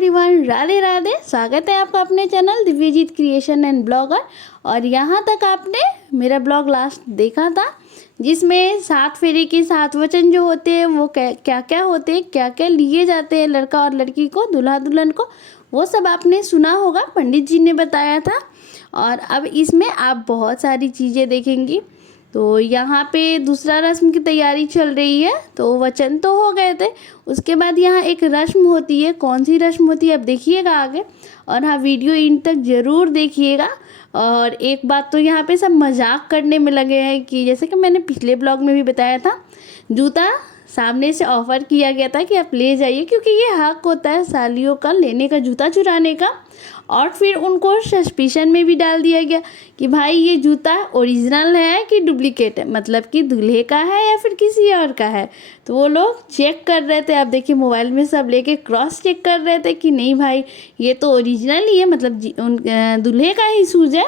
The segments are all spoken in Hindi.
एवरीवन, राधे राधे। स्वागत है आपका अपने चैनल दिव्यजीत क्रिएशन एंड ब्लॉगर। और यहाँ तक आपने मेरा ब्लॉग लास्ट देखा था जिसमें 7 फेरे के 7 वचन जो होते हैं वो क्या क्या होते हैं, क्या क्या लिए जाते हैं लड़का और लड़की को, दूल्हा दुल्हन को, वो सब आपने सुना होगा, पंडित जी ने बताया था। और अब इसमें आप बहुत सारी चीज़ें देखेंगी। तो यहाँ पे दूसरा रस्म की तैयारी चल रही है। तो वचन तो हो गए थे, उसके बाद यहाँ एक रस्म होती है। कौन सी रस्म होती है अब देखिएगा आगे। और हाँ, वीडियो इन तक ज़रूर देखिएगा। और एक बात तो यहाँ पे सब मजाक करने में लगे हैं कि जैसे कि मैंने पिछले ब्लॉग में भी बताया था, जूता सामने से ऑफ़र किया गया था कि आप ले जाइए, क्योंकि ये हक होता है सालियों का लेने का, जूता चुराने का। और फिर उनको सस्पिशन में भी डाल दिया गया कि भाई ये जूता ओरिजिनल है कि डुप्लीकेट है, मतलब कि दूल्हे का है या फिर किसी और का है। तो वो लोग चेक कर रहे थे। आप देखिए मोबाइल में सब लेके क्रॉस चेक कर रहे थे कि नहीं भाई ये तो ओरिजिनल ही है, मतलब दूल्हे का ही शूज़ है।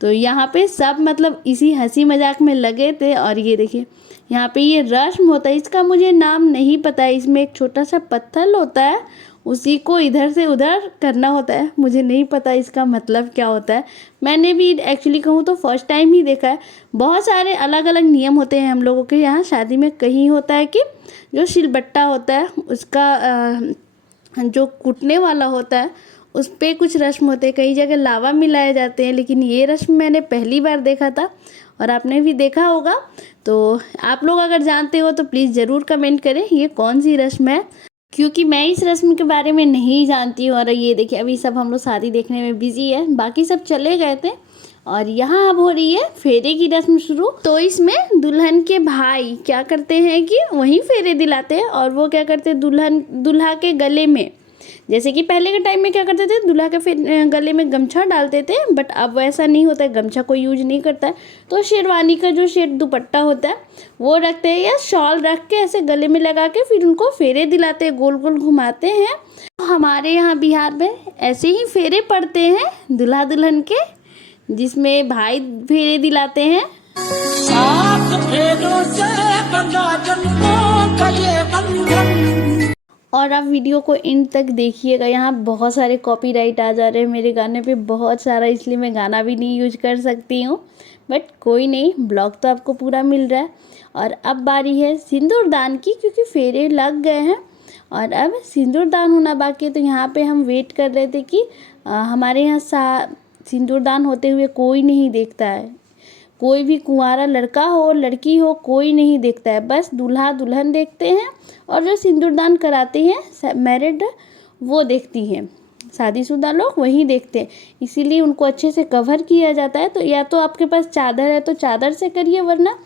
तो यहाँ पे सब मतलब इसी हंसी मजाक में लगे थे। और ये देखिए यहाँ पे ये रस्म होता है, इसका मुझे नाम नहीं पता है। इसमें एक छोटा सा पत्थर होता है, उसी को इधर से उधर करना होता है। मुझे नहीं पता इसका मतलब क्या होता है। मैंने भी एक्चुअली कहूँ तो फर्स्ट टाइम ही देखा है। बहुत सारे अलग अलग नियम होते हैं हम लोगों के यहाँ शादी में। कहीं होता है कि जो सिलबट्टा होता है उसका जो कूटने वाला होता है उस पर कुछ रस्म होते हैं, कई जगह लावा मिलाए जाते हैं। लेकिन ये रस्म मैंने पहली बार देखा था और आपने भी देखा होगा। तो आप लोग अगर जानते हो तो प्लीज़ ज़रूर कमेंट करें ये कौन सी रस्म है, क्योंकि मैं इस रस्म के बारे में नहीं जानती हूँ। और ये देखिए अभी सब हम लोग शादी देखने में बिजी है, बाकी सब चले गए थे। और यहाँ अब हो रही है फेरे की रस्म शुरू। तो इसमें दुल्हन के भाई क्या करते हैं कि वहीं फेरे दिलाते हैं। और वो क्या करते हैं, दूल्हा के गले में, जैसे कि पहले के टाइम में क्या करते थे, दूल्हा के फिर गले में गमछा डालते थे, बट अब वैसा नहीं होता है, गमछा कोई यूज नहीं करता है। तो शेरवानी का जो दुपट्टा होता है वो रखते हैं, या शॉल रख के ऐसे गले में लगा के फिर उनको फेरे दिलाते हैं, गोल गोल घुमाते हैं। हमारे यहाँ बिहार में ऐसे ही फेरे पड़ते हैं दूल्हा दुल्हन के, जिसमें भाई फेरे दिलाते हैं। और आप वीडियो को इन तक देखिएगा। यहाँ बहुत सारे कॉपीराइट आ जा रहे हैं मेरे गाने पे, बहुत सारा, इसलिए मैं गाना भी नहीं यूज कर सकती हूँ। बट कोई नहीं, ब्लॉग तो आपको पूरा मिल रहा है। और अब बारी है सिंदूरदान की, क्योंकि फेरे लग गए हैं और अब सिंदूरदान होना बाकी है। तो यहाँ पे हम वेट कर रहे थे कि हमारे यहाँ सिंदूरदान होते हुए कोई नहीं देखता है। कोई भी कुंवारा लड़का हो लड़की हो कोई नहीं देखता है, बस दूल्हा दुल्हन देखते हैं और जो सिंदूरदान कराते हैं मैरिड वो देखती हैं, शादीशुदा लोग वही देखते हैं। इसीलिए उनको अच्छे से कवर किया जाता है। तो या तो आपके पास चादर है तो चादर से करिए, वरना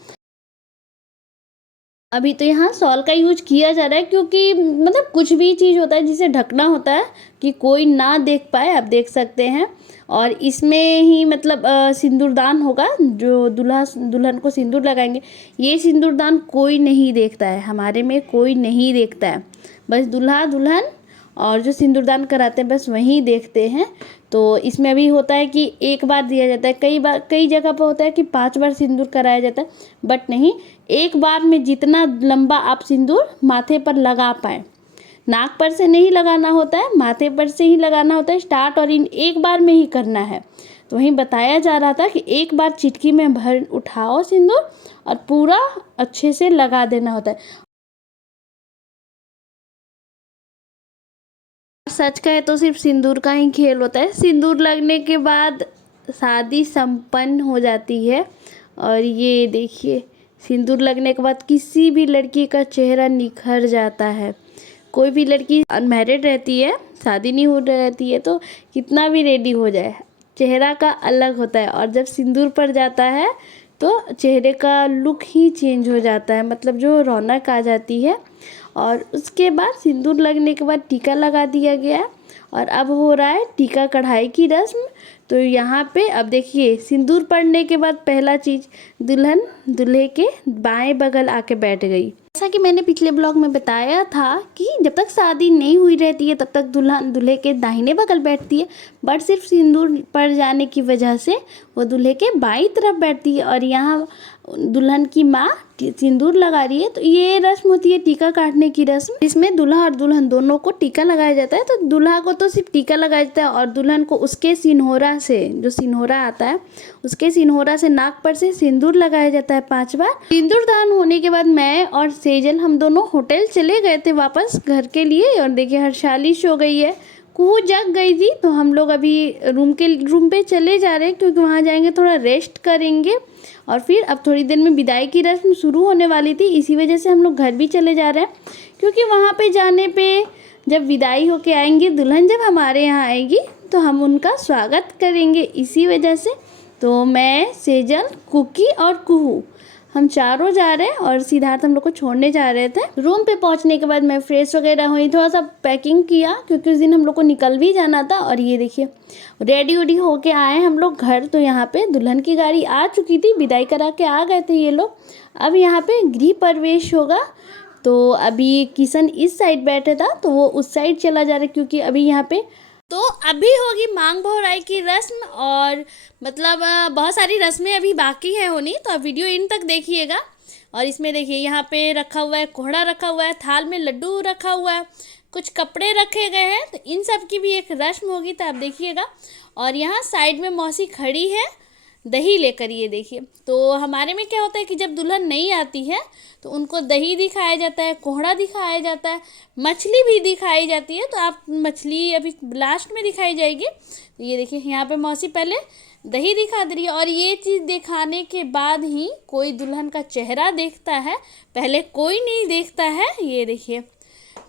अभी तो यहाँ शॉल का यूज किया जा रहा है, क्योंकि मतलब कुछ भी चीज़ होता है जिसे ढकना होता है कि कोई ना देख पाए। आप देख सकते हैं। और इसमें ही मतलब सिंदूरदान होगा, जो दूल्हा दुल्हन को सिंदूर लगाएंगे। ये सिंदूरदान कोई नहीं देखता है, हमारे में कोई नहीं देखता है, बस दूल्हा दुल्हन और जो सिंदूरदान कराते हैं बस वहीं देखते हैं। तो इसमें अभी होता है कि एक बार दिया जाता है, कई जगह पर होता है कि 5 बार सिंदूर कराया जाता है, बट नहीं, एक बार में जितना लंबा आप सिंदूर माथे पर लगा पाए। नाक पर से नहीं लगाना होता है, माथे पर से ही लगाना होता है स्टार्ट, और इन एक बार में ही करना है। तो वहीं बताया जा रहा था कि एक बार चिटकी में भर उठाओ सिंदूर और पूरा अच्छे से लगा देना होता है। सच कहे तो सिर्फ सिंदूर का ही खेल होता है। सिंदूर लगने के बाद शादी संपन्न हो जाती है। और ये देखिए सिंदूर लगने के बाद किसी भी लड़की का चेहरा निखर जाता है। कोई भी लड़की अनमैरिड रहती है, शादी नहीं हो रहती है, तो कितना भी रेडी हो जाए चेहरा का अलग होता है। और जब सिंदूर पड़ जाता है तो चेहरे का लुक ही चेंज हो जाता है, मतलब जो रौनक आ जाती है। और उसके बाद सिंदूर लगने के बाद टीका लगा दिया गया है। और अब हो रहा है टीका कढ़ाई की रस्म। तो यहाँ पे अब देखिए सिंदूर पड़ने के बाद पहला चीज़, दुल्हन दूल्हे के बाएं बगल आके बैठ गई। जैसा कि मैंने पिछले ब्लॉग में बताया था कि जब तक शादी नहीं हुई रहती है तब तक दुल्हन दूल्हे के दाहिने बगल बैठती है, बट सिर्फ सिंदूर पड़ जाने की वजह से वो दूल्हे के बाईं तरफ बैठती है। और यहाँ दुल्हन की माँ सिंदूर लगा रही है। तो ये रस्म होती है टीका काटने की रस्म, इसमें दूल्हा और दुल्हन दोनों को टीका लगाया जाता है। तो दूल्हा को तो सिर्फ टीका लगाया जाता है और दुल्हन को उसके सिन्होरा से, जो सिन्होरा आता है उसके सिन्होरा से नाक पर से सिंदूर लगाया जाता है 5 बार। सिंदूर दान होने के बाद मैं और सेजल हम दोनों होटल चले गए थे वापस घर के लिए। और देखिए हर्षाली सो गई है, कुहू जग गई थी। तो हम लोग अभी रूम पे चले जा रहे हैं क्योंकि वहाँ जाएंगे थोड़ा रेस्ट करेंगे और फिर अब थोड़ी देर में विदाई की रस्म शुरू होने वाली थी। इसी वजह से हम लोग घर भी चले जा रहे हैं क्योंकि वहाँ पे जाने पे जब विदाई होके आएंगी दुल्हन, जब हमारे यहाँ आएगी तो हम उनका स्वागत करेंगे, इसी वजह से। तो मैं, सेजल, कुकी और कुहू हम चारों जा रहे हैं और सिद्धार्थ हम लोग को छोड़ने जा रहे थे। रूम पे पहुंचने के बाद मैं फ्रेश वगैरह हुई, थोड़ा सा पैकिंग किया क्योंकि उस दिन हम लोग को निकल भी जाना था। और ये देखिए रेडी वेडी होके आए हम लोग घर। तो यहाँ पे दुल्हन की गाड़ी आ चुकी थी, विदाई करा के आ गए थे ये लोग। अब यहाँ पे गृह प्रवेश होगा। तो अभी किशन इस साइड बैठे था तो वो उस साइड चला जा रहा है क्योंकि अभी यहाँ पे तो अभी होगी मांग भौराई की रस्म। और मतलब बहुत सारी रस्में अभी बाकी है होनी, तो आप वीडियो इन तक देखिएगा। और इसमें देखिए यहाँ पे रखा हुआ है कोहड़ा, रखा हुआ है थाल में लड्डू रखा हुआ है, कुछ कपड़े रखे गए हैं। तो इन सब की भी एक रस्म होगी, तो आप देखिएगा। और यहाँ साइड में मौसी खड़ी है दही लेकर, ये देखिए। तो हमारे में क्या होता है कि जब दुल्हन नहीं आती है तो उनको दही दिखाया जाता है, कोहड़ा दिखाया जाता है, मछली भी दिखाई जाती है। तो आप मछली अभी लास्ट में दिखाई जाएगी। तो ये देखिए यहाँ पे मौसी पहले दही दिखा दे रही है। और ये चीज़ दिखाने के बाद ही कोई दुल्हन का चेहरा देखता है, पहले कोई नहीं देखता है। ये देखिए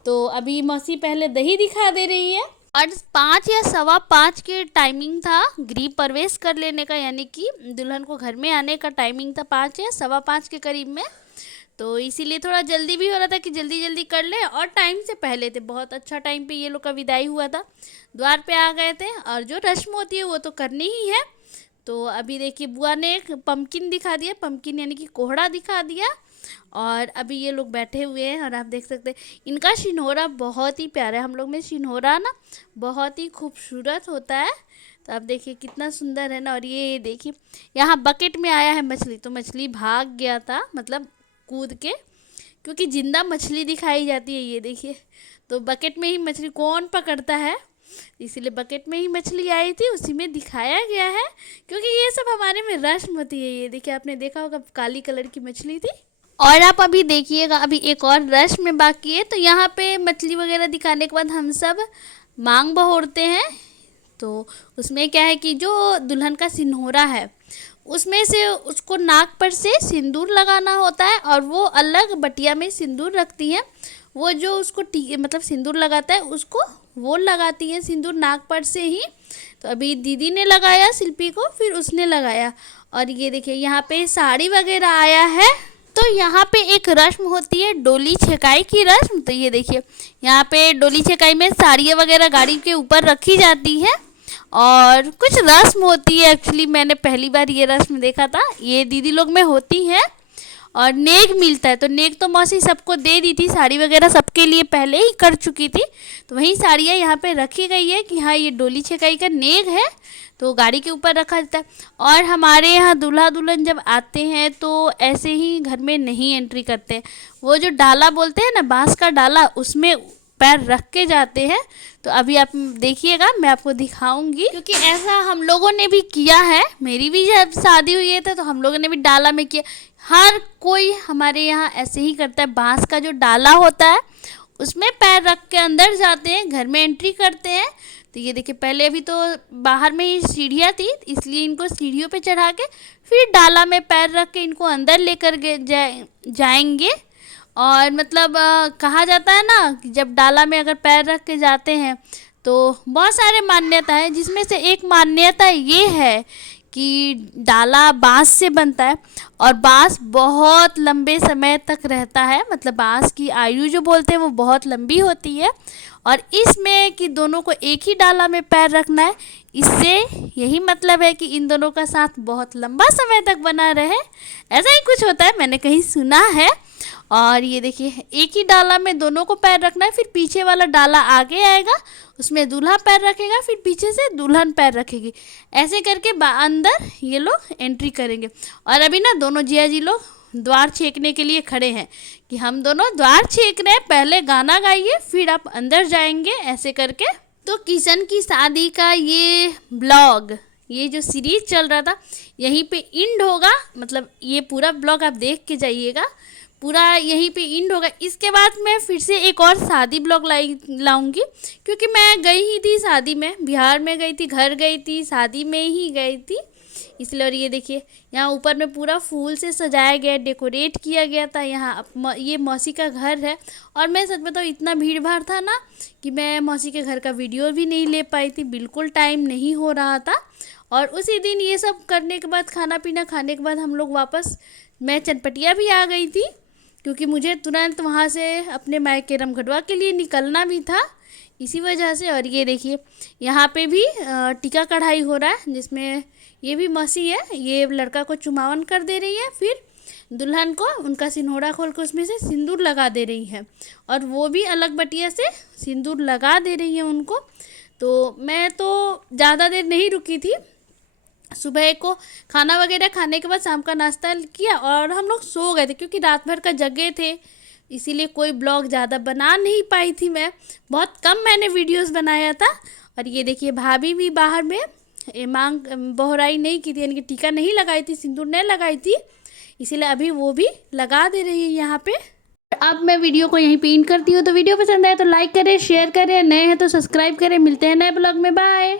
तो अभी मौसी पहले दही दिखा दे रही है। और 5 या 5:15 के टाइमिंग था गृह प्रवेश कर लेने का, यानी कि दुल्हन को घर में आने का टाइमिंग था 5 या 5:15 के करीब में। तो इसीलिए थोड़ा जल्दी भी हो रहा था कि जल्दी जल्दी कर ले, और टाइम से पहले थे, बहुत अच्छा टाइम पे ये लोग का विदाई हुआ था, द्वार पे आ गए थे। और जो रस्म होती है वो तो करनी ही है। तो अभी देखिए बुआ ने एक पम्पकिन दिखा दिया, पम्पकिन यानी कि कोहड़ा दिखा दिया। और अभी ये लोग बैठे हुए हैं और आप देख सकते हैं इनका सिन्होरा बहुत ही प्यारा है। हम लोग में सिन्होरा ना बहुत ही खूबसूरत होता है। तो आप देखिए कितना सुंदर है ना। और ये देखिए यहाँ बकेट में आया है मछली, तो मछली भाग गया था, मतलब कूद के, क्योंकि जिंदा मछली दिखाई जाती है। ये देखिए तो बकेट में ही मछली कौन पकड़ता है, इसीलिए बकेट में ही मछली आई थी, उसी में दिखाया गया है। क्योंकि ये सब हमारे में रस्म होती है। ये देखिए आपने देखा होगा काली कलर की मछली थी। और आप अभी देखिएगा अभी एक और रस्म में बाकी है। तो यहाँ पे मछली वगैरह दिखाने के बाद हम सब मांग बहोरते हैं। तो उसमें क्या है कि जो दुल्हन का सिन्होरा है उसमें से उसको नाक पर से सिंदूर लगाना होता है, और वो अलग बटिया में सिंदूर रखती है। वो जो उसको मतलब सिंदूर लगाता है उसको वो लगाती है सिंदूर नाक पर से ही। तो अभी दीदी ने लगाया शिल्पी को, फिर उसने लगाया। और ये देखिए यहाँ पे साड़ी वगैरह आया है। तो यहाँ पे एक रस्म होती है डोली छेकाई की रस्म। तो ये देखिए यहाँ पे डोली छेकाई में साड़ियाँ वगैरह गाड़ी के ऊपर रखी जाती है और कुछ रस्म होती है। एक्चुअली मैंने पहली बार ये रस्म देखा था, ये दीदी लोग में होती है। और नेग मिलता है, तो नेग तो मौसी सबको दे दी थी, साड़ी वगैरह सबके लिए पहले ही कर चुकी थी। तो वही साड़ियाँ यहाँ पे रखी गई है कि हाँ ये डोली छेकाई का नेग है, तो गाड़ी के ऊपर रखा जाता है। और हमारे यहाँ दूल्हा दुल्हन जब आते हैं तो ऐसे ही घर में नहीं एंट्री करते, वो जो डाला बोलते हैं ना, बांस का डाला, उसमें पैर रख के जाते हैं। तो अभी आप देखिएगा, मैं आपको दिखाऊंगी, क्योंकि ऐसा हम लोगों ने भी किया है। मेरी भी जब शादी हुई है तो हम लोगों ने भी डाला में किया। हर कोई हमारे यहाँ ऐसे ही करता है, बांस का जो डाला होता है उसमें पैर रख के अंदर जाते हैं, घर में एंट्री करते हैं। तो ये देखिए पहले अभी तो बाहर में ही सीढ़ियाँ थी, इसलिए इनको सीढ़ियों पे चढ़ा के फिर डाला में पैर रख के इनको अंदर लेकर जाएंगे। और मतलब कहा जाता है ना कि जब डाला में अगर पैर रख के जाते हैं तो बहुत सारे मान्यता है, जिसमें से एक मान्यता ये है कि डाला बांस से बनता है और बांस बहुत लंबे समय तक रहता है। मतलब बांस की आयु जो बोलते हैं वो बहुत लंबी होती है। और इसमें कि दोनों को एक ही डाला में पैर रखना है, इससे यही मतलब है कि इन दोनों का साथ बहुत लंबा समय तक बना रहे। ऐसा ही कुछ होता है, मैंने कहीं सुना है। और ये देखिए एक ही डाला में दोनों को पैर रखना है, फिर पीछे वाला डाला आगे आएगा, उसमें दूल्हा पैर रखेगा, फिर पीछे से दुल्हन पैर रखेगी। ऐसे करके अंदर ये लोग एंट्री करेंगे। और अभी ना दोनों जिया जी लोग द्वार छेकने के लिए खड़े हैं कि हम दोनों द्वार छेक रहे हैं, पहले गाना गाइए फिर आप अंदर जाएंगे, ऐसे करके। तो किशन की शादी का ये ब्लॉग, ये जो सीरीज चल रहा था यहीं पे एंड होगा। मतलब ये पूरा ब्लॉग आप देख के जाइएगा, पूरा यहीं पे एंड होगा। इसके बाद मैं फिर से एक और शादी ब्लॉग लाऊंगी, क्योंकि मैं गई ही थी शादी में, बिहार में गई थी, घर गई थी, शादी में ही गई थी इसलिए। और ये देखिए यहाँ ऊपर में पूरा फूल से सजाया गया, डेकोरेट किया गया था। यहाँ ये मौसी का घर है। और मैं सच बताऊँ इतना भीड़ भाड़ था ना कि मैं मौसी के घर का वीडियो भी नहीं ले पाई थी, बिल्कुल टाइम नहीं हो रहा था। और उसी दिन ये सब करने के बाद, खाना पीना खाने के बाद हम लोग वापस, मैं चनपटिया भी आ गई थी, क्योंकि मुझे तुरंत वहाँ से अपने मायके रमगढ़वा के लिए निकलना भी था, इसी वजह से। और ये देखिए यहाँ पे भी टीका कढ़ाई हो रहा है, जिसमें ये भी मौसी है, ये लड़का को चुमावन कर दे रही है, फिर दुल्हन को उनका सिंदूरा खोल के उसमें से सिंदूर लगा दे रही है, और वो भी अलग बटिया से सिंदूर लगा दे रही है उनको। तो मैं तो ज़्यादा देर नहीं रुकी थी, सुबह को खाना वगैरह खाने के बाद शाम का नाश्ता किया और हम लोग सो गए थे, क्योंकि रात भर का जगे थे, इसीलिए कोई ब्लॉग ज़्यादा बना नहीं पाई थी मैं, बहुत कम मैंने वीडियोस बनाया था। और ये देखिए भाभी भी बाहर में मांग बोहराई नहीं की थी, यानी कि टीका नहीं लगाई थी, सिंदूर नहीं लगाई थी, इसीलिए अभी वो भी लगा दे रही है यहाँ पे। अब मैं वीडियो को यहीं पे एंड करती हूँ। तो वीडियो पसंद आए तो लाइक करें, शेयर करें, नए हैं तो सब्सक्राइब करें। मिलते हैं नए ब्लॉग में, बाय।